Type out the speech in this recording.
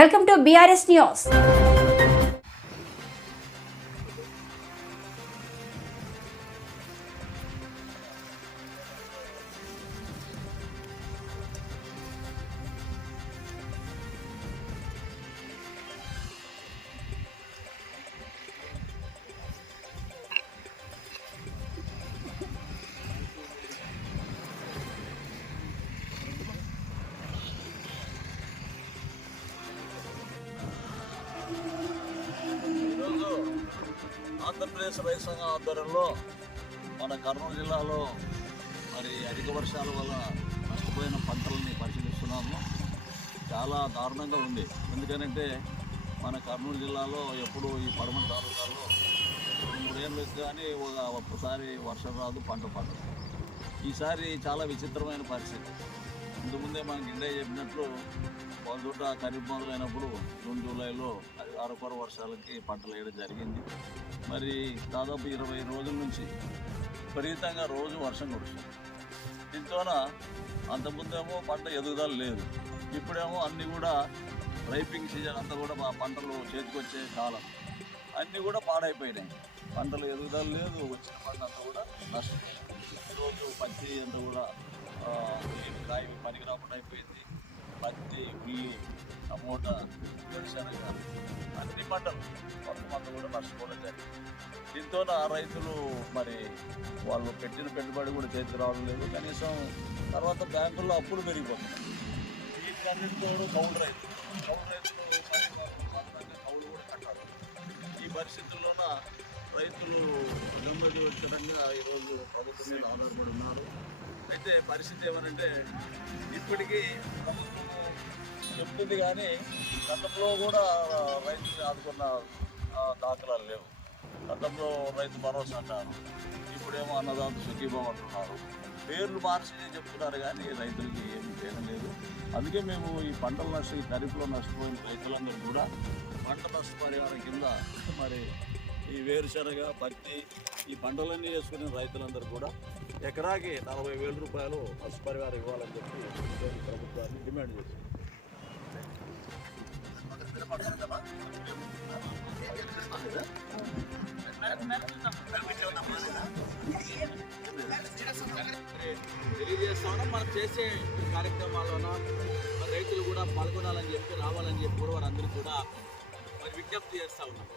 Welcome to BRS news. Andhra Pradesh రైతు సంఘం ఆధ్వర్యంలో మన కర్నూలు జిల్లాలో మరి అధిక వర్షాల వల్ల నష్టపోయిన పంటలని పరిశీలిస్తున్నాము. చాలా దారుణంగా ఉంది. ఎందుకనంటే మన కర్నూలు జిల్లాలో ఎప్పుడు ఈ పడమట తాలూకాల్లో 2-3 ఏళ్ళకి కానీ ఒక్కసారి వర్షం రాదు, పంట పండదు. ఈసారి చాలా విచిత్రమైన పరిస్థితి. ఇంతకుముందే మనకి ఇండియా చెప్పినట్లు ఒక చోట ఖరీఫ్ మొదలైనప్పుడు జూన్ జూలైలో అది అరకొర వర్షాలకి పంటలు వేయడం జరిగింది. మరి దాదాపు 20 రోజుల నుంచి విపరీతంగా రోజు వర్షం కురుస్తుంది. దీంతోన అంతకుముందేమో పంట ఎదుగుదల లేదు, ఇప్పుడేమో అన్నీ కూడా రైపింగ్ సీజన్ అంతా కూడా మా పంటలు చేతికొచ్చే కాలం, అన్నీ కూడా పాడైపోయినాయి. పంటలు ఎదుగుదల లేదు, వచ్చిన పంట అంతా కూడా నష్టపోయింది. ఈరోజు పత్తి అంతా కూడా కాయ పనికి రాకుండా అయిపోయింది. పత్తి, ఉల్లి, టమోటా, వేరుశనగ అన్ని పంటలు మొత్తం అంతా కూడా నష్టపోవడం జరిగింది. దీంతో రైతులు మరి వాళ్ళు పెట్టిన పెట్టుబడి కూడా చేతికి రావడం లేదు. కనీసం తర్వాత బ్యాంకుల్లో అప్పులు పెరిగిపోతున్నాయి. వీటికన్నింటితో కౌలు రైతులు మరి కౌలు కూడా కట్టాలి. ఈ పరిస్థితుల్లోన రైతులు జన్మజీవనంగా ఈరోజు ప్రభుత్వం మీద ఆధారపడి ఉన్నారు. అయితే పరిస్థితి ఏమనంటే ఇప్పటికీ ప్రభుత్వం చెప్తుంది కానీ గతంలో కూడా రైతులు ఆదుకున్న దాఖలాలు లేవు. గతంలో రైతు భరోసా అంటారు, ఇప్పుడేమో అన్నదాత సుఖీభావం అంటున్నారు. పేర్లు మార్చి చెప్తున్నారు కానీ రైతులకి ఏమీ చేయడం లేదు. అందుకే మేము ఈ పంటల నష్టం, ఈ ఖరీఫ్లో నష్టపోయిన రైతులందరూ కూడా పంట నష్టపరిహారం కింద మరి ఈ వేరుశనగ, పత్తి ఈ పంటలన్నీ చేసుకునే రైతులందరూ కూడా ఎకరాకి 40,000 రూపాయలు నష్టపరిహారం ఇవ్వాలని చెప్పి ప్రభుత్వాన్ని డిమాండ్ చేశారు. తెలియజేస్తామన్నా మనం చేసే కార్యక్రమాల్లోనూ రైతులు కూడా పాల్గొనాలని చెప్పి, రావాలని చెప్పి కూడా వారందరూ కూడా మరి విజ్ఞప్తి చేస్తూ ఉన్నాం.